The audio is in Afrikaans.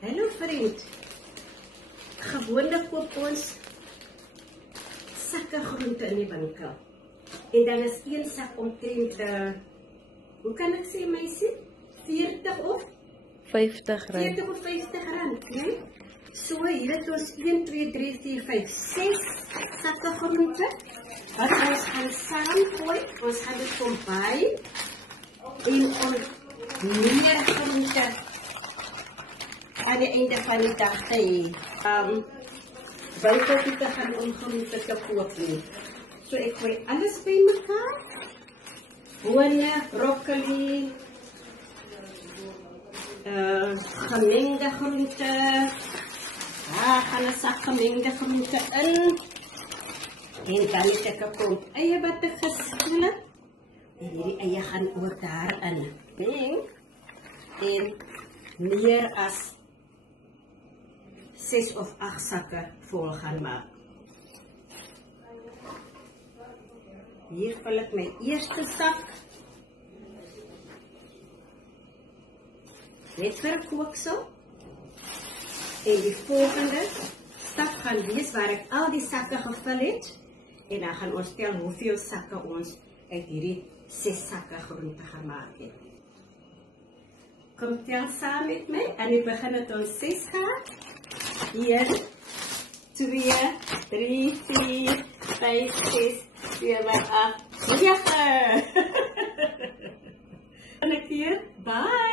Hallo vriend. Gewoonlik koop ons sakke groente in die winkel. En dan is een sak omtrent, hoe kan ek sê meisie? 40 of 50 rand. 40 of 50 rand, nee? So hier het ons 1, 2, 3, 4, 5, 6 sakke groente. Wat ons gaan saamgooi, ons gaan dit combine en ons meer groente aan die einde van die dag te hê. Buiten te gaan om groente te koop nie. So ek gooi alles by mekaar. Bone, broccoli, gemengde groente. Daar gaan 'n sak gemengde groente in. En dan het ek 'n klomp eie wat ek geskil. En hierdie eie gaan oor daarin. En meer as 6 of 8 sakke vol gaan maak. Hier vul ek my eerste sak. Net vir 'n kooksel. En die volgende stap gaan wees waar ek al die sakke gevul het. En dan gaan ons tel hoeveel sakke ons uit hierdie 6 sakke groente gemaak het. Kom tel saam met my. En die begin het ons 6 gehad. 1, 2, 3, 4, 5, 6, 7, 8, 9. En ek hier, bye!